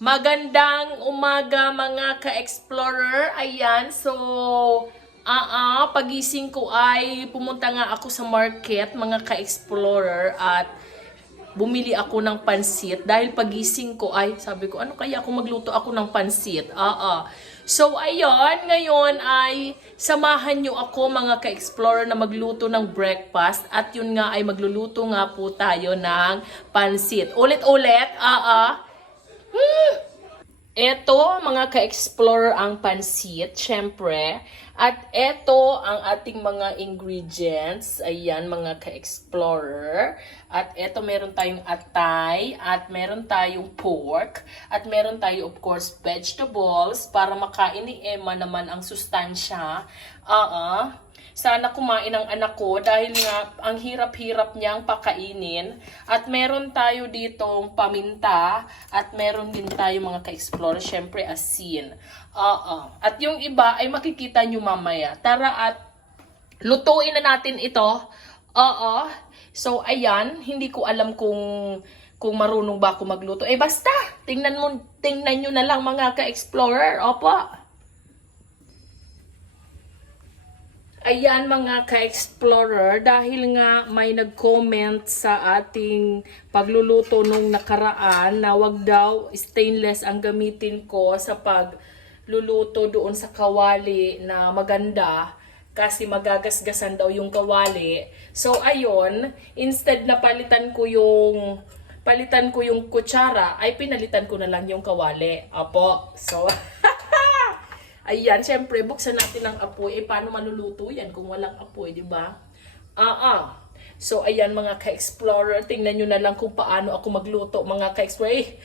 Magandang umaga mga ka-explorer. Ayan, so pagising ko ay pumunta nga ako sa market mga ka-explorer at bumili ako ng pansit dahil pagising ko ay sabi ko ano kaya kung magluto ako ng pansit. So ayun, ngayon ay samahan nyo ako mga ka-explorer na magluto ng breakfast at yun nga ay magluluto nga po tayo ng pansit. Ulit-ulit, Eto, mga ka-explore ang pansit, syempre. At eto ang ating mga ingredients. Ayan, mga ka-explorer. At eto, meron tayong atay, at meron tayong pork, at meron tayo, of course, vegetables, para makain ni Emma naman ang sustansya. Sana kumain ang anak ko dahil nga ang hirap-hirap niyang pakainin. At meron tayo ditong paminta at meron din tayo mga ka-explore, syempre asin. At yung iba ay makikita nyo mamaya. Tara at lutuin na natin ito. So ayan, hindi ko alam kung marunong ba ako magluto. Basta, tingnan nyo na lang mga ka-explorer. Opo. Ayan mga ka-explorer, dahil nga may nag-comment sa ating pagluluto nung nakaraan na wag daw stainless ang gamitin ko sa pagluluto doon sa kawali na maganda kasi magagasgasan daw yung kawali. So ayun, instead na palitan ko yung kutsara, ay pinalitan ko na lang yung kawali. Apo. So ayan, syempre, buksan natin ang apoy. Paano maluluto yan kung walang apoy, di ba? So, ayan mga ka-explorer, tingnan nyo na lang kung paano ako magluto, mga ka-explorer.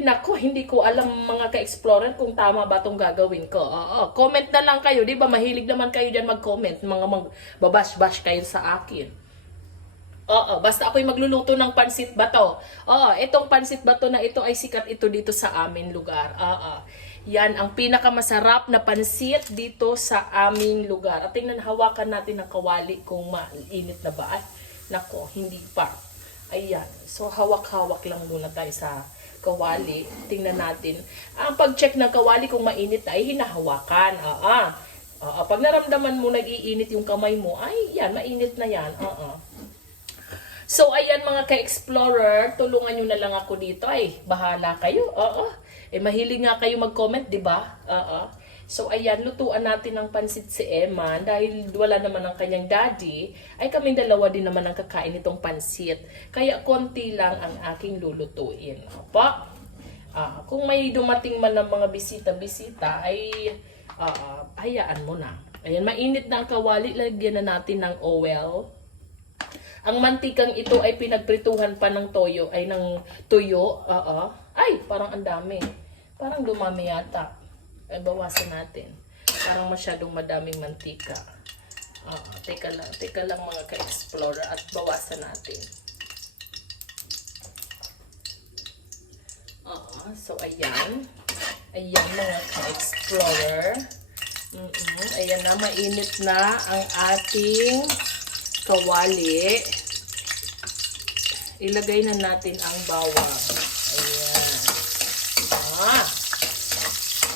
Naku, hindi ko alam mga ka-explorer kung tama ba itong gagawin ko. Comment na lang kayo, di ba? Mahilig naman kayo dyan mag-comment, mga magbabash-bash kayo sa akin. Basta ako'y magluluto ng pansit bato. Itong pansit bato na ito ay sikat ito dito sa amin lugar. Yan ang pinakamasarap na pansit dito sa aming lugar. At tingnan, hawakan natin ang kawali kung mainit na ba. Ay, nako, hindi pa. Ayan. So, hawak-hawak lang muna tayo sa kawali. Tingnan natin. Ang pag-check ng kawali kung mainit ay hinahawakan. Pag naramdaman mo nag-iinit yung kamay mo, ay yan, mainit na yan. So, ayan mga ka-explorer, tulungan nyo na lang ako dito. Ay, bahala kayo. Mahilig nga kayo mag-comment, di ba? So, ayan, lutuan natin ng pansit si Emma. Dahil wala naman ang kanyang daddy, ay kaming dalawa din naman ang kakain itong pansit. Kaya konti lang ang aking lulutuin. Kung may dumating man ng mga bisita-bisita, ay hayaan mo na. Ayan, mainit na ang kawali. Lagyan na natin ng oil. Ang mantikang ito ay pinagprituhan pa ng toyo, ay ng tuyo. Ay, parang ang dami. Parang dumami yata. Ay, bawasan natin. Parang masyadong madaming mantika. Teka lang mga ka-explorer at bawasan natin. So, ayan. Ayan mga ka-explorer. Ayan na, mainit na ang ating kawali. Ilagay na natin ang bawang. Ayan.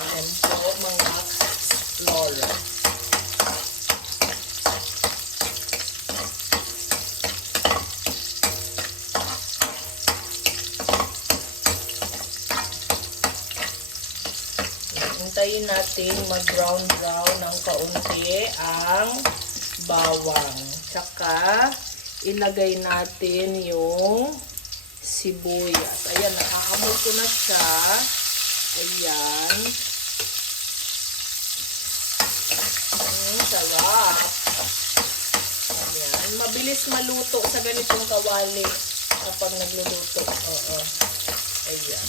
Ayan po mga explorer. Hintayin natin mag-brown ng kaunti ang bawang. Tsaka, ilagay natin yung sibuyas. Ayan, nakaamoy ko na siya. Ayan. Sarap. Ayan. Mabilis maluto sa ganitong kawali kapag nagluluto. Ayan.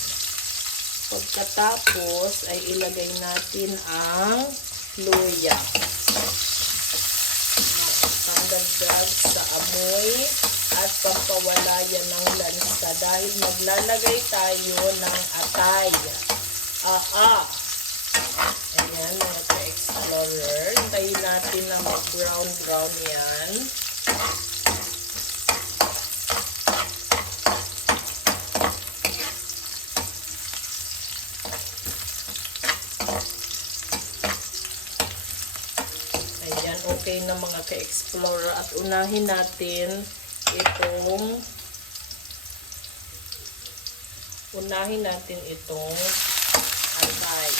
Pagkatapos, ay ilagay natin ang luya. Pangdagdag sa amoy at pampawala yan ng lansa dahil maglalagay tayo ng atay. Ayan mga ka-explorer. Hintayin natin na mag-brown yan. ilagay na mga ka-explorer at unahin natin itong atay.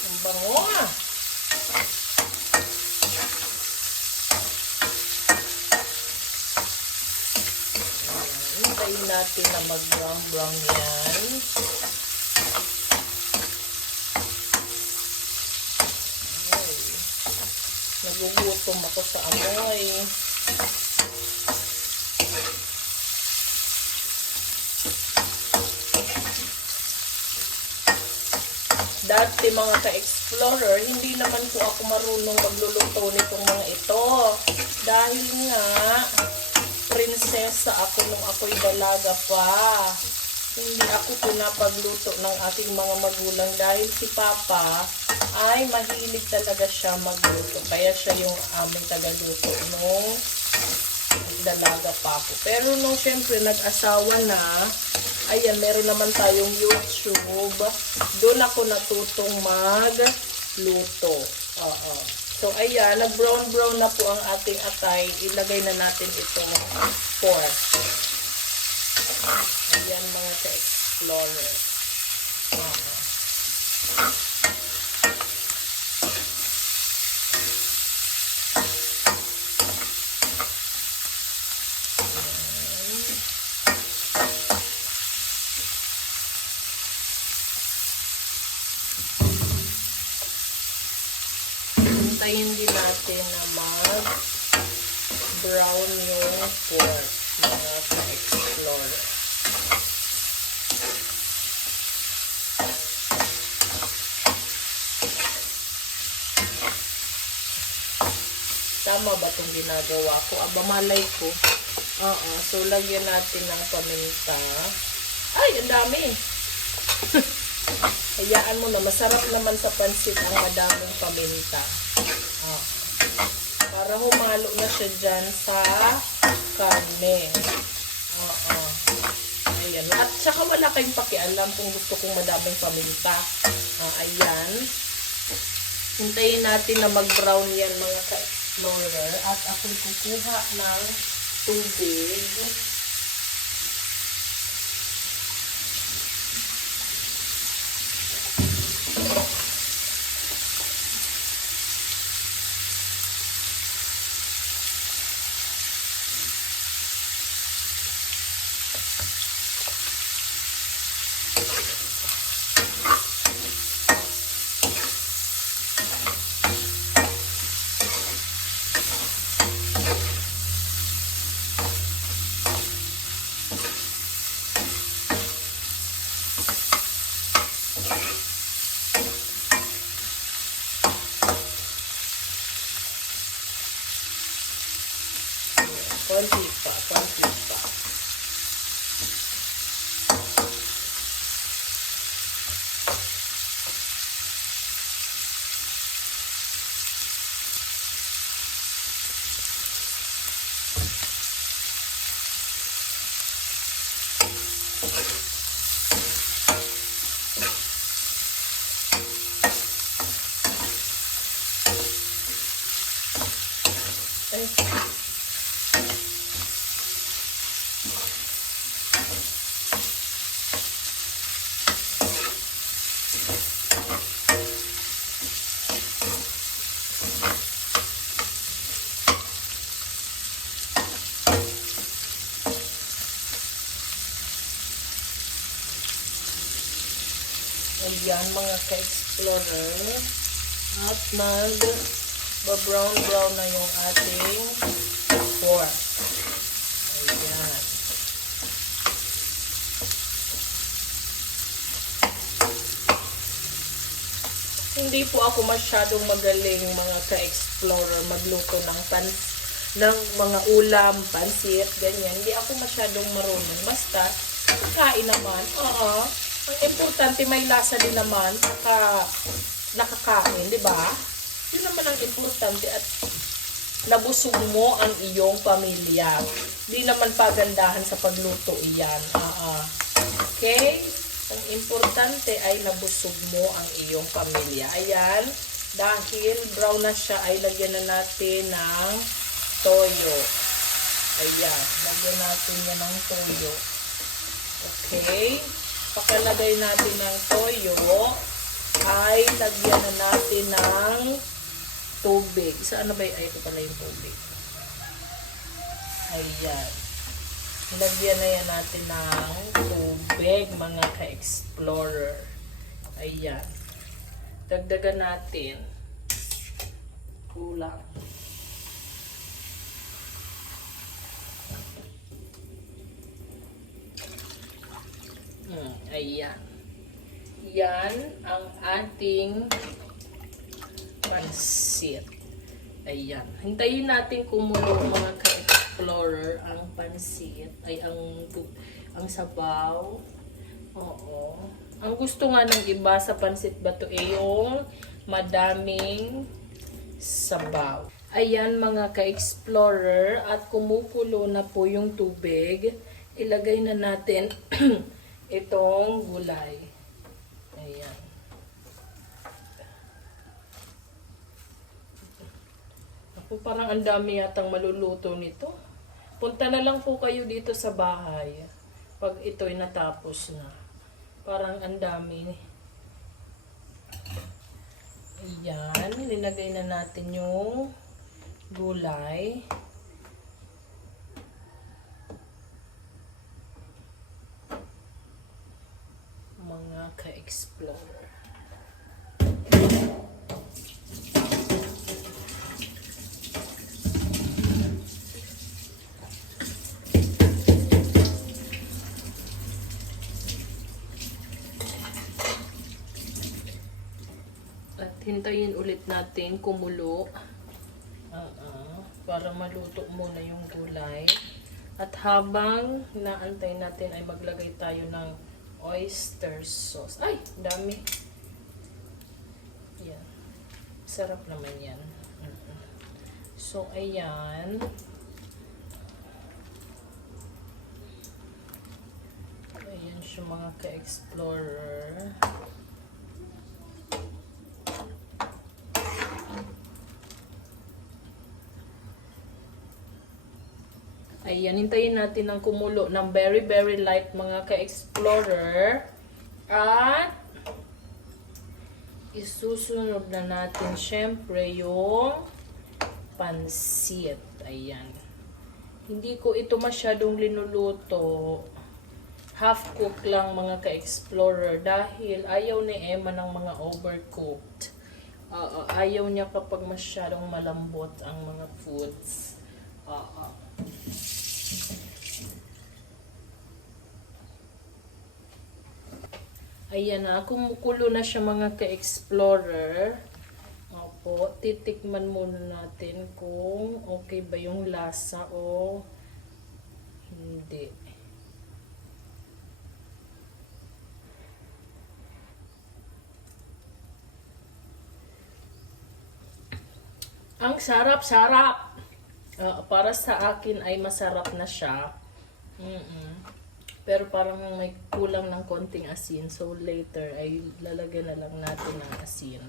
Ang bango ah! Hintayin natin na mag-brown yan. Ay, nagugutom ako sa amoy. Dati mga ka-explorer, hindi naman po ako marunong magluluto nitong mga ito. Dahil nga, prinsesa ako nung ako'y dalaga pa. Hindi ako pinapagluto ng ating mga magulang dahil si Papa ay mahilig talaga siya magluto. Kaya siya yung aming tagaluto nung dalaga pa ako. Pero nung syempre nag-asawa na, ayan, meron naman tayong YouTube. Doon ako natutong magluto. Oo. So, ayan, nag-brown na po ang ating atay. Ilagay na natin itong pork. Ayan, mga ka-explorer. Hintayin din natin na mag-brown yung pork, mga ka-explorer. Tama ba itong ginagawa ko? Aba, malay ko. Oo. So, lagyan natin ng paminta. Ay, ang dami! Hayaan mo na, masarap naman sa pansit ang madaming paminta. Para humalo na siya dyan sa karne. Ayan. At saka wala kayong pakialam kung gusto kong madaming paminta. Ayan. Hintayin natin na mag-brown yan mga ka-explorer. At ako'y kukuha ng tubig. Konti pa. Ayan mga ka-explorer. At nag-brown na yung ating pork. Ayan. Hindi po ako masyadong magaling mga ka-explorer magluto ng mga ulam, pansit, ganyan. Hindi ako masyadong marunong. Basta, kain naman. Oo. Ang importante may lasa din naman saka nakakain, di ba? Yun naman ang importante at nabusog mo ang iyong pamilya. Hindi naman pagandahan sa pagluto iyan. Okay? Ang importante ay nabusog mo ang iyong pamilya. Ayan. Dahil brown na siya, ay lagyan na natin ng toyo. Ayan. Lagyan natin yan ng toyo. Okay? Pakalagay natin ng toyo, ay lagyan na natin ng tubig. Saan na ba? Ay, ito pala yung tubig. Ayan. Lagyan na yan natin ng tubig, mga ka-explorer. Ayan. Dagdagan natin. Kulang. Ayan. Yan ang ating pansit. Ayan. Hintayin natin kumulo, mga ka-explorer, ang pansit. Ay, ang sabaw. Oo. Ang gusto nga ng iba sa pansit bato ay yung madaming sabaw. Ayan, mga ka-explorer, at kumukulo na po yung tubig. Ilagay na natin itong gulay. Ayan. Ako, parang ang dami yatang maluluto nito. Punta na lang po kayo dito sa bahay pag ito'y natapos na. Parang ang dami. Ayan. Linagay na natin yung gulay. Mga ka-explorer. At hintayin ulit natin kumulo. Para maluto muna yung gulay. At habang naantay natin ay maglagay tayo ng oyster sauce. Ay, dami. Yan. Sarap naman yan. So, ayan. Ayan siya, mga ka-explorer. Ayan, hintayin natin ang kumulo ng very, very light, mga ka-explorer. At isusunod na natin syempre yung pansit. Ayan. Hindi ko ito masyadong linuluto. Half cook lang, mga ka-explorer, dahil ayaw ni Emma ng mga overcooked. Ayaw niya kapag masyadong malambot ang mga foods. Ayan na, kumukulo na siya, mga ka-explorer. Opo, titikman muna natin kung okay ba yung lasa o hindi. Ang sarap-sarap! Para sa akin ay masarap na siya. Pero parang may kulang ng konting asin. So later ay lalagyan na lang natin ng asin.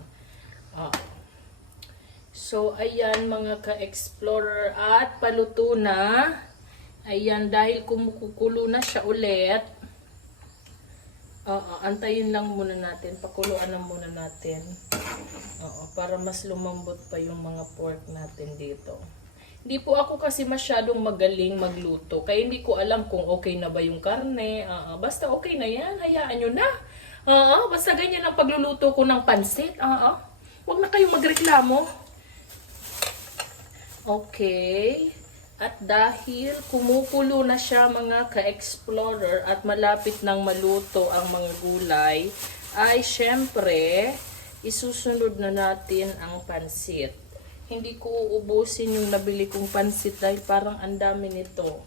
So ayan, mga ka-explorer, at paluto na. Ayan, dahil kumukulo na siya ulit. Antayin lang muna natin. Pakuluan na muna natin. Para mas lumambot pa yung mga pork natin dito. Hindi po ako kasi masyadong magaling magluto. Kaya hindi ko alam kung okay na ba yung karne. Basta okay na yan. Hayaan nyo na. Basta ganyan ang pagluluto ko ng pansit. Huwag na kayong magreklamo. Okay. At dahil kumukulo na siya, mga ka-explorer, at malapit nang maluto ang mga gulay, ay syempre, isusunod na natin ang pansit. Hindi ko uubusin yung nabili kong pansit dahil parang ang dami nito.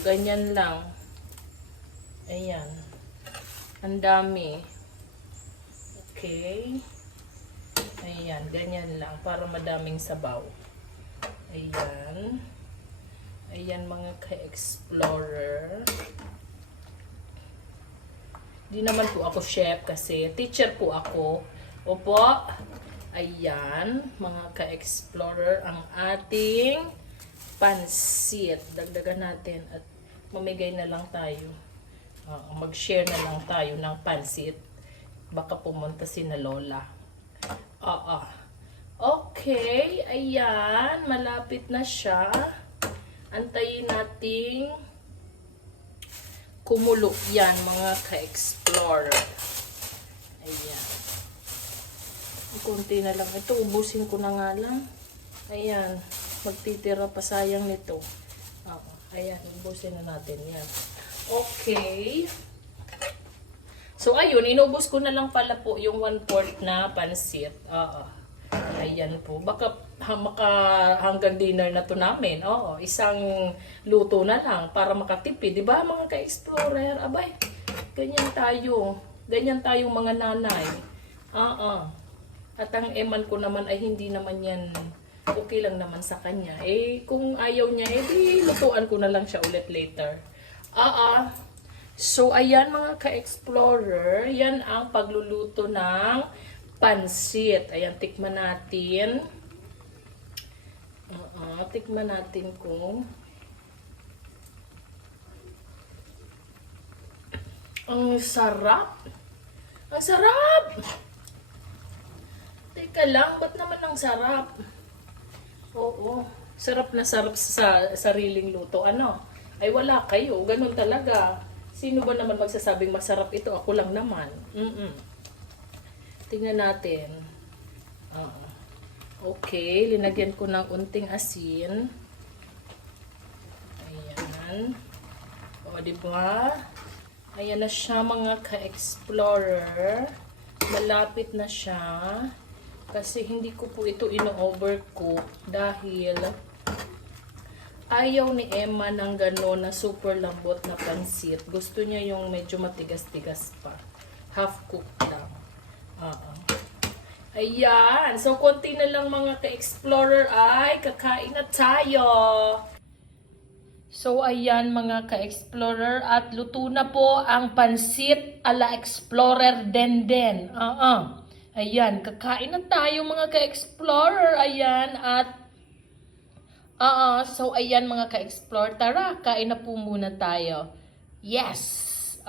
Ganyan lang. Ayan. Ang dami. Okay. Ayan, ganyan lang para madaming sabaw. Ayan. Ayan mga ka-explorer. Di naman po ako chef kasi teacher po ako. Opo. Ayan, mga ka-explorer, ang ating pansit. Dagdagan natin at mamigay na lang tayo. Mag-share na lang tayo ng pansit. Baka pumunta si na Lola. Okay, ayan, malapit na siya. Antayin nating kumulo yan mga ka-explorer. Ayan. Kunti na lang. Ito, ubusin ko na nga lang. Ayan. Magtitira pa sayang nito. Ayan, ubusin na natin yan. Okay. So, ayun, inubos ko na lang pala po yung 1/4 na pansit. Ayan po. Baka hanggang dinner na to namin. Isang luto na lang para makatipid. Diba mga ka-explorer? Abay, ganyan tayo. Ganyan tayong mga nanay. At ang eman ko naman ay hindi naman yan okay lang naman sa kanya. Kung ayaw niya, di lutuan ko na lang siya ulit later. So, ayan mga ka-explorer, yan ang pagluluto ng pansit. Ayan, tikman natin. Tikman natin kung ang sarap. Ang sarap! Teka lang, ba't naman ang sarap? Oo, sarap na sarap sa sariling luto. Ano? Ay wala kayo, ganun talaga. Sino ba naman magsasabing masarap ito? Ako lang naman. Tingnan natin. Okay, linagyan ko ng unting asin. Ayan. Diba? Ayan na siya mga ka-explorer. Malapit na siya. Kasi hindi ko po ito ino-overcook dahil ayaw ni Emma ng gano'n na super lambot na pansit. Gusto niya yung medyo matigas-tigas pa. Half cooked lang. Ayan. So, konti na lang mga ka-explorer ay kakain na tayo. So, ayan mga ka-explorer at luto na po ang pansit ala explorer den. Ayan, kakain na tayo mga ka-explorer. Ayan, at so ayan mga ka-explorer. Tara, kain na po muna tayo. Yes!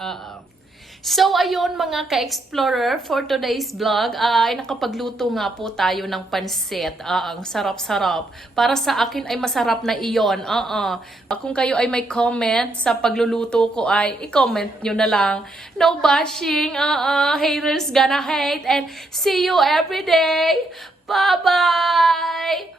So ayun mga ka-explorer, for today's vlog ay nakapagluto nga po tayo ng pansit. Ang sarap-sarap. Para sa akin ay masarap na iyon. Kung kayo ay may comment sa pagluluto ko ay i-comment nyo na lang. No bashing. Haters gonna hate. And see you every day. Bye-bye!